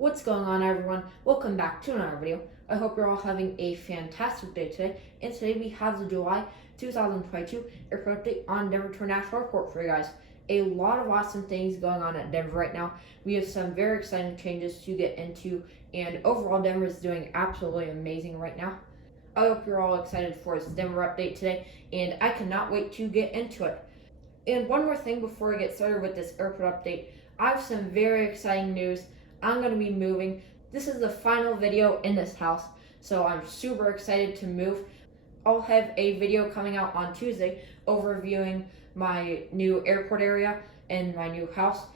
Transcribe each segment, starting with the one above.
What's going on, everyone? Welcome back to another video. I hope you're all having a fantastic day today. And today we have the July 2022 airport update on Denver International Airport for you guys. A lot of awesome things going on at Denver right now. We have some very exciting changes to get into, and overall Denver is doing absolutely amazing right now. I hope you're all excited for this Denver update today, and I cannot wait to get into it. And one more thing before I get started with this airport update, I have some very exciting news. I'm going to be moving. This is the final video in this house, so I'm super excited to move. I'll have a video coming out on Tuesday overviewing my new airport area and my new house,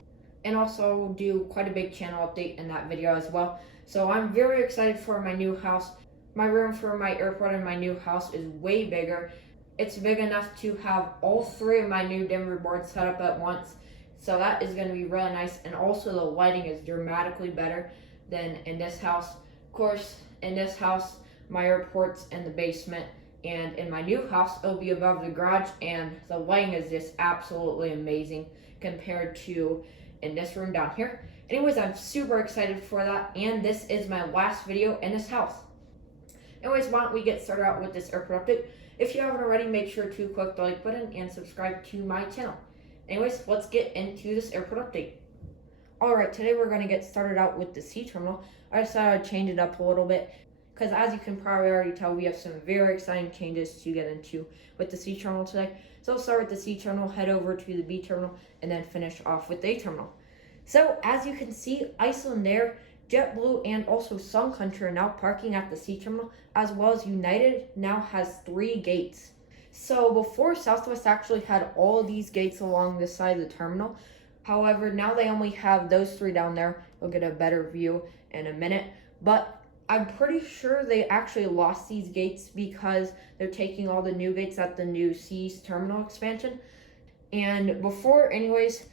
and also do quite a big channel update in that video as well. So I'm very excited for my new house. My room for my airport and my new house is way bigger. It's big enough to have all three of my new Denver boards set up at once. So that is going to be really nice, and also the lighting is dramatically better than in this house. Of course, in this house, my airport's in the basement, and in my new house, it'll be above the garage, and the lighting is just absolutely amazing compared to in this room down here. Anyways, I'm super excited for that, and this is my last video in this house. Anyways, why don't we get started out with this airport update? If you haven't already, make sure to click the like button and subscribe to my channel. Anyways, let's get into this airport update. Alright, today we're going to get started out with the C terminal. I decided to change it up a little bit because, as you can probably already tell, we have some very exciting changes to get into with the C terminal today. So I'll start with the C terminal, head over to the B terminal, and then finish off with the A terminal. So as you can see, Icelandair, JetBlue, and also Sun Country are now parking at the C terminal, as well as United now has 3 gates. So before, Southwest actually had all of these gates along this side of the terminal. However, now they only have those 3 down there. We'll get a better view in a minute. But I'm pretty sure they actually lost these gates because they're taking all the new gates at the new C's terminal expansion. And before, anyways,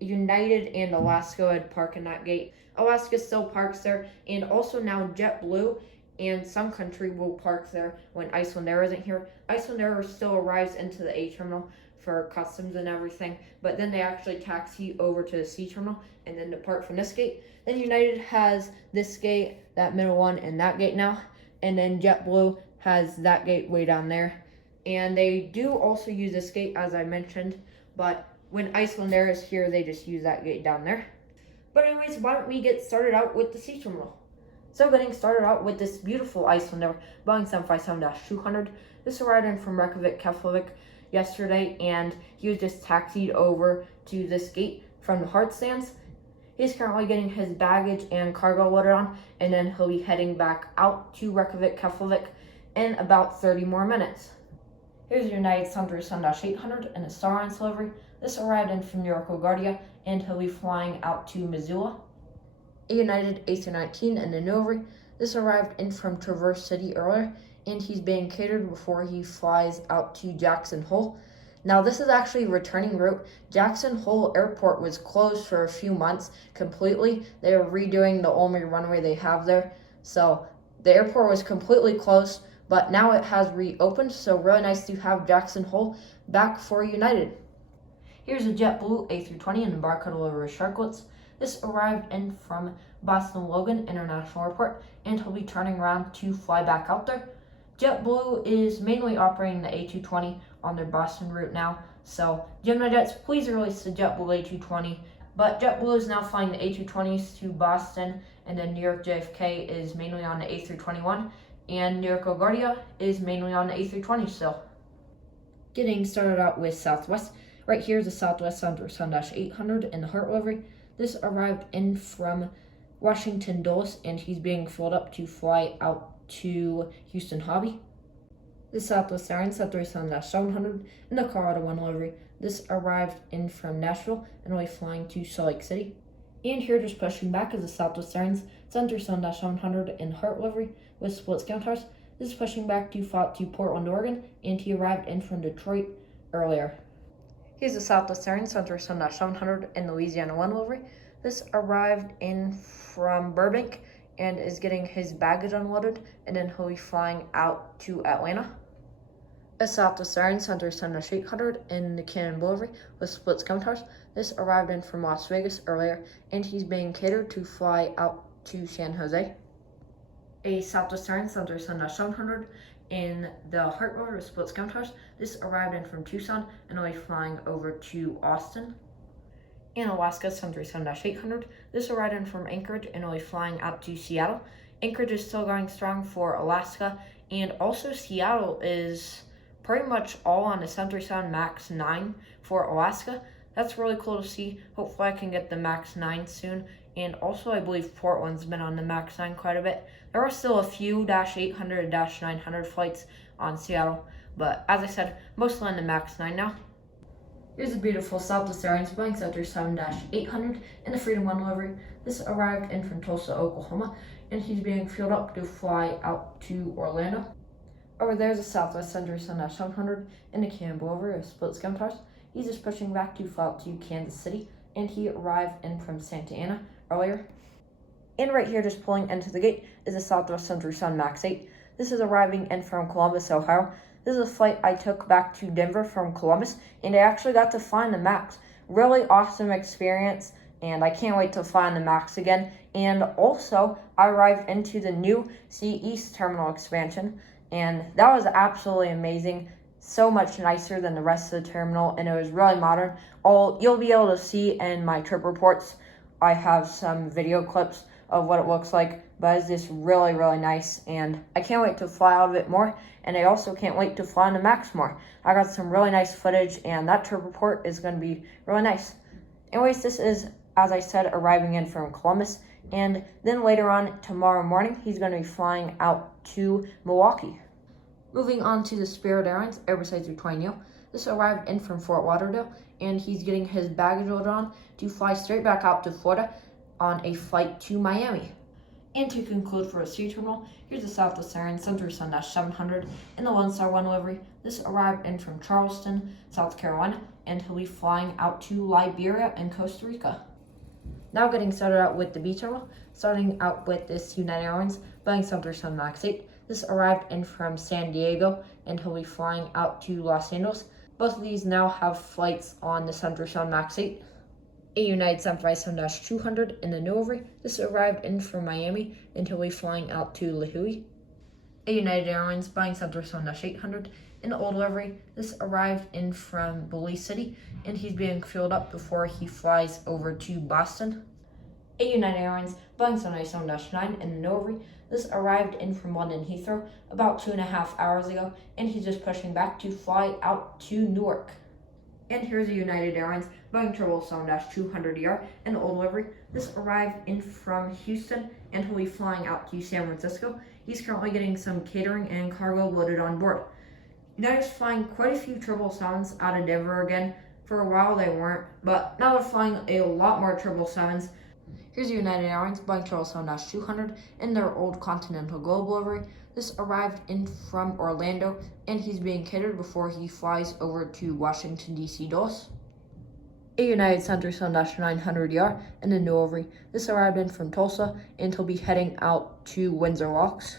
United and Alaska had parked in that gate. Alaska still parks there, and also now JetBlue and Sun Country will park there when Icelandair isn't here. Icelandair still arrives into the A terminal for customs and everything, but then they actually taxi over to the C terminal and then depart from this gate. Then United has this gate, that middle one, and that gate now, and then JetBlue has that gate way down there. And they do also use this gate, as I mentioned, but when Icelandair is here, they just use that gate down there. But anyways, why don't we get started out with the C terminal? So getting started out with this beautiful Icelandair Boeing 757-200. This arrived in from Reykjavik, Keflavik yesterday, and he was just taxied over to this gate from the hard stands. He's currently getting his baggage and cargo loaded on, and then he'll be heading back out to Reykjavik, Keflavik in about 30 more minutes. Here's your United Sun 800 and the Star Alliance delivery. This arrived in from New York LaGuardia, and he'll be flying out to Missoula. A United A319 and the delivery. This arrived in from Traverse City earlier, and he's being catered before he flies out to Jackson Hole. Now, this is actually a returning route. Jackson Hole Airport was closed for a few months completely. They were redoing the only runway they have there. So the airport was completely closed, but now it has reopened. So really nice to have Jackson Hole back for United. Here's a JetBlue A320 and the barcode delivery Sharklets. This arrived in from Boston Logan International Airport, and he'll be turning around to fly back out there. JetBlue is mainly operating the A220 on their Boston route now, so Gemini Jets, please release the JetBlue A220. But JetBlue is now flying the A220s to Boston, and then New York JFK is mainly on the A321, and New York LaGuardia is mainly on the A320 still. Getting started out with Southwest. Right here is the Southwest Sun 800 in the Heart livery. This arrived in from Washington Dulles, and he's being filled up to fly out to Houston Hobby. The Southwest Airlines 700 in the Colorado 1 livery. This arrived in from Nashville and will be flying to Salt Lake City. And here, just pushing back, is the Southwest Airlines 700 in Heart livery with split scout tires. This is pushing back to fly to Portland, Oregon, and he arrived in from Detroit earlier. Here's the Southwest Airlines 700 in the Louisiana 1 livery. This arrived in from Burbank and is getting his baggage unloaded, and then he'll be flying out to Atlanta. A Southwest Airlines 800 in the Cannon livery with split scum tires. This arrived in from Las Vegas earlier, and he's being catered to fly out to San Jose. A Southwest Siren Center Sun 700 in the Heart Roller with split scout tires. This arrived in from Tucson and will be flying over to Austin. In Alaska, Sun 800. This arrived in from Anchorage and will be flying out to Seattle. Anchorage is still going strong for Alaska, and also Seattle is pretty much all on the Sun Max 9 for Alaska. That's really cool to see. Hopefully I can get the Max 9 soon. And also I believe Portland's been on the Max 9 quite a bit. There are still a few -800, -900 flights on Seattle, but as I said, mostly on the Max 9 now. Here's a beautiful Southwest Airlines Boeing 7-800 in the Freedom 1 livery. This arrived in from Tulsa, Oklahoma, and he's being fueled up to fly out to Orlando. Over there's a Southwest 7-700 in the Campbell livery with split skim tires. He's just pushing back to fly out to Kansas City, and he arrived in from Santa Ana earlier. And right here, just pulling into the gate, is a Southwest Sun Max 8. This is arriving in from Columbus, Ohio. This is a flight I took back to Denver from Columbus, and I actually got to fly in the Max. Really awesome experience, and I can't wait to fly in the Max again. And also, I arrived into the new C East terminal expansion, and that was absolutely amazing. So much nicer than the rest of the terminal, and it was really modern. You'll be able to see in my trip reports. I have some video clips of what it looks like, but it's just really, really nice, and I can't wait to fly out of it more, and I also can't wait to fly in the Max more. I got some really nice footage, and that trip report is going to be really nice. Anyways, this is, as I said, arriving in from Columbus, and then later on tomorrow morning, he's going to be flying out to Milwaukee. Moving on to the Spirit Airlines Airbus A320neo. This arrived in from Fort Lauderdale, and he's getting his baggage loaded on to fly straight back out to Florida on a flight to Miami. And to conclude for a sea terminal, here's the Southwest Airlines Sun 700 in the Lone Star 1 livery. This arrived in from Charleston, South Carolina, and he'll be flying out to Liberia and Costa Rica. Now getting started out with the B terminal, starting out with this United Airlines Boeing 737 MAX 8. This arrived in from San Diego, and he'll be flying out to Los Angeles. Both of these now have flights on the 737 MAX 8. A United 757-200 in the new livery. This arrived in from Miami, and he'll be flying out to Lihue. A United Airlines Boeing 737-800 in the old livery. This arrived in from Belize City, and he's being fueled up before he flies over to Boston. A United Airlines Boeing 787-9 in the new livery. This arrived in from London Heathrow about 2.5 hours ago, and he's just pushing back to fly out to Newark. And here's a United Airlines Boeing 777-200ER in the old livery. This arrived in from Houston, and he'll be flying out to San Francisco. He's currently getting some catering and cargo loaded on board. United's flying quite a few 777s out of Denver again. For a while they weren't, but now they're flying a lot more 777s. Here's United Airlines Boeing 777-200 in their old Continental Global livery. This arrived in from Orlando, and he's being catered before he flies over to Washington, D.C. Dulles. A United 737-900ER in the new livery. This arrived in from Tulsa, and he'll be heading out to Windsor Locks.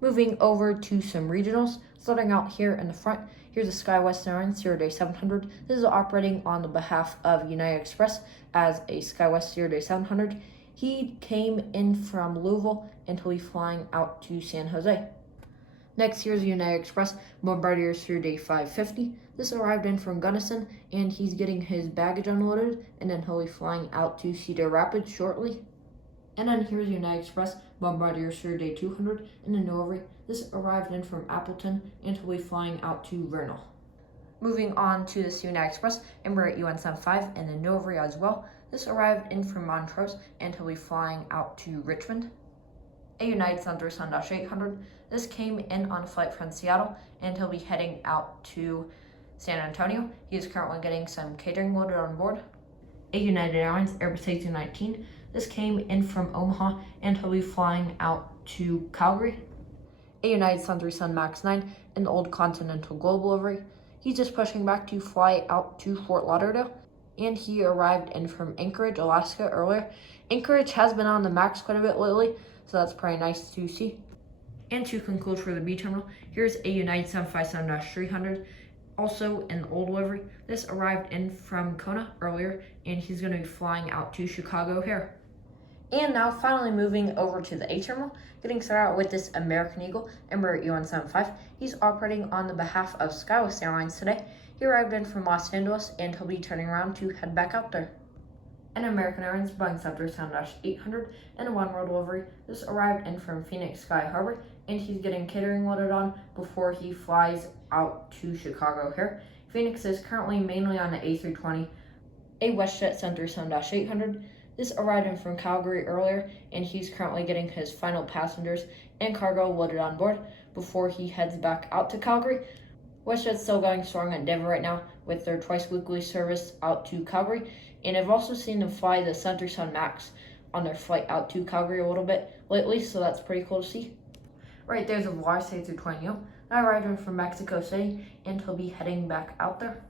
Moving over to some regionals, starting out here in the front. Here's a SkyWest Airlines 0-700. This is operating on the behalf of United Express as a SkyWest 0-700. He came in from Louisville and he'll be flying out to San Jose. Next, here's a United Express Bombardier 550. This arrived in from Gunnison, and he's getting his baggage unloaded, and then he'll be flying out to Cedar Rapids shortly. And then here's United Express Bombardier 200 in the new livery. This arrived in from Appleton, and he'll be flying out to Vernal. Moving on to this United Express Embraer UN75 in the new livery as well. This arrived in from Montrose, and he'll be flying out to Richmond. A United 737-800. This came in on a flight from Seattle, and he'll be heading out to San Antonio. He is currently getting some catering loaded on board. A United Airlines Airbus A219. This came in from Omaha, and he'll be flying out to Calgary. A United 737 MAX 9 in the old Continental Global livery. He's just pushing back to fly out to Fort Lauderdale, and he arrived in from Anchorage, Alaska earlier. Anchorage has been on the MAX quite a bit lately, so that's pretty nice to see. And to conclude for the B terminal, here's a United 757-300, also in the old livery. This arrived in from Kona earlier, and he's going to be flying out to Chicago here. And now finally moving over to the A terminal, getting started out with this American Eagle Embraer E175. He's operating on the behalf of SkyWest Airlines today. He arrived in from Los Angeles and he'll be turning around to head back out there. An American Airlines Boeing 737-800 and a one-world delivery. This arrived in from Phoenix Sky Harbor and he's getting catering loaded on before he flies out to Chicago here. Phoenix is currently mainly on the A320, a WestJet 737-800. This arrived in from Calgary earlier, and he's currently getting his final passengers and cargo loaded on board before he heads back out to Calgary. WestJet's still going strong at Denver right now with their twice weekly service out to Calgary, and I've also seen them fly the 737 MAX on their flight out to Calgary a little bit lately, so that's pretty cool to see. Right there's a Volaris A320 that arrived in from Mexico City, and he'll be heading back out there.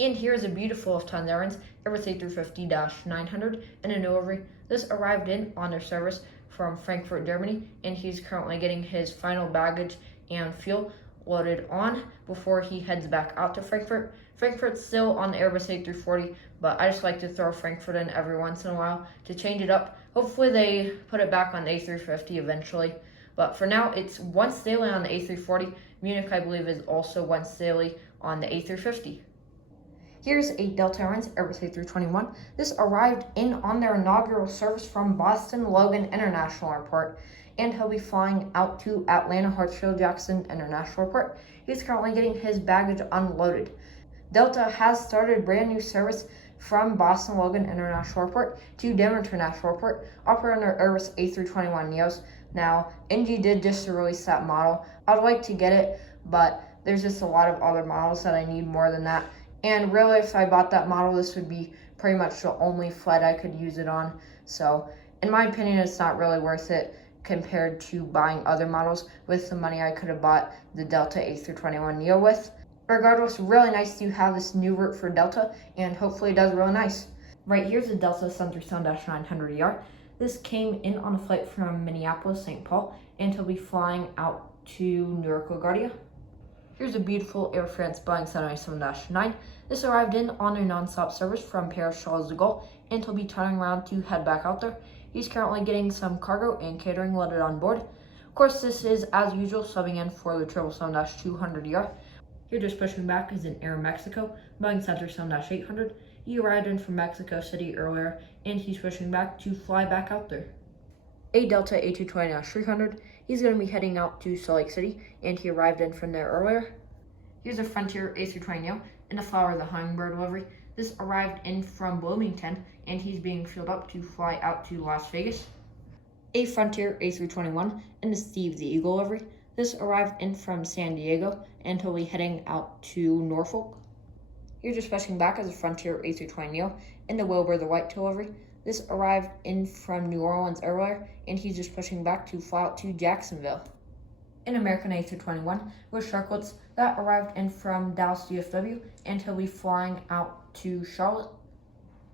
And here's a beautiful Lufthansa Airlines Airbus A350-900 and a delivery. This arrived in on their service from Frankfurt, Germany, and he's currently getting his final baggage and fuel loaded on before he heads back out to Frankfurt. Frankfurt's still on the Airbus A340, but I just like to throw Frankfurt in every once in a while to change it up. Hopefully they put it back on the A350 eventually. But for now, it's once daily on the A340. Munich, I believe, is also once daily on the A350. Here's a Delta Airlines Airbus A321. This arrived in on their inaugural service from Boston Logan International Airport, and he'll be flying out to Atlanta Hartsfield-Jackson International Airport. He's currently getting his baggage unloaded. Delta has started brand new service from Boston Logan International Airport to Denver International Airport, operating their Airbus A321neos. Now, NG did just release that model. I'd like to get it, but there's just a lot of other models that I need more than that. And really, if I bought that model, this would be pretty much the only flight I could use it on. So, in my opinion, it's not really worth it compared to buying other models with the money I could have bought the Delta A321neo with. Regardless, really nice to have this new route for Delta, and hopefully it does really nice. Right, here's the Delta 737-900ER. This came in on a flight from Minneapolis, St. Paul, and he'll be flying out to Newark, LaGuardia. Here's a beautiful Air France Boeing 797-9. This arrived in on their non-stop service from Paris Charles de Gaulle, and he'll be turning around to head back out there. He's currently getting some cargo and catering loaded on board. Of course, this is, as usual, subbing in for the 777-200ER. Here just pushing back is an Air Mexico Boeing 737-800. He arrived in from Mexico City earlier, and he's pushing back to fly back out there. A Delta A220-300. He's going to be heading out to Salt Lake City, and he arrived in from there earlier. Here's a Frontier A320neo and a Flower the Hummingbird delivery. This arrived in from Bloomington, and he's being fueled up to fly out to Las Vegas. A Frontier A321 and a Steve the Eagle delivery. This arrived in from San Diego, and he'll be heading out to Norfolk. Here's just pushing back as a Frontier A320neo and the Wilbur the White delivery. This arrived in from New Orleans earlier, and he's just pushing back to fly out to Jacksonville. An American A321 with Sharklets that arrived in from Dallas DFW, and he'll be flying out to Charlotte.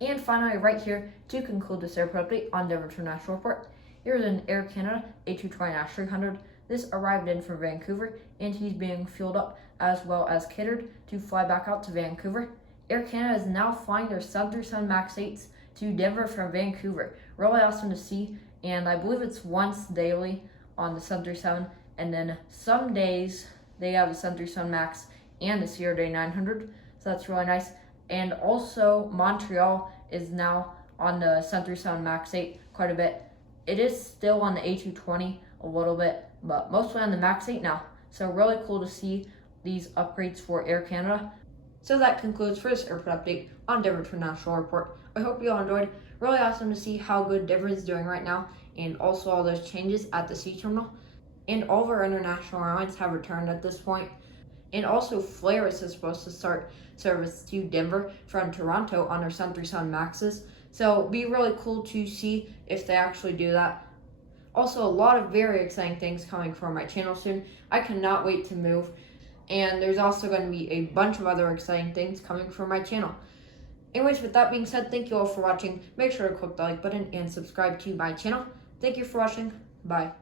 And finally, right here, to conclude this airport update on Denver International Airport, here's an Air Canada A220-300. This arrived in from Vancouver, and he's being fueled up as well as catered to fly back out to Vancouver. Air Canada is now flying their 737 MAX 8s to Denver from Vancouver. Really awesome to see, and I believe it's once daily on the 737, and then some days they have the 737 MAX and the Sierra Day 900, so that's really nice. And also Montreal is now on the 737 MAX 8 quite a bit. It is still on the A220 a little bit, but mostly on the MAX 8 now. So really cool to see these upgrades for Air Canada. So that concludes for this airport update on Denver International Airport. I hope you all enjoyed. Really awesome to see how good Denver is doing right now, and also all those changes at the C terminal. And all of our international airlines have returned at this point. And also Flaris is supposed to start service to Denver from Toronto on their 737 MAXs. So it'd be really cool to see if they actually do that. Also, a lot of very exciting things coming from my channel soon. I cannot wait to move. And there's also going to be a bunch of other exciting things coming from my channel. Anyways, with that being said, thank you all for watching. Make sure to click the like button and subscribe to my channel. Thank you for watching. Bye.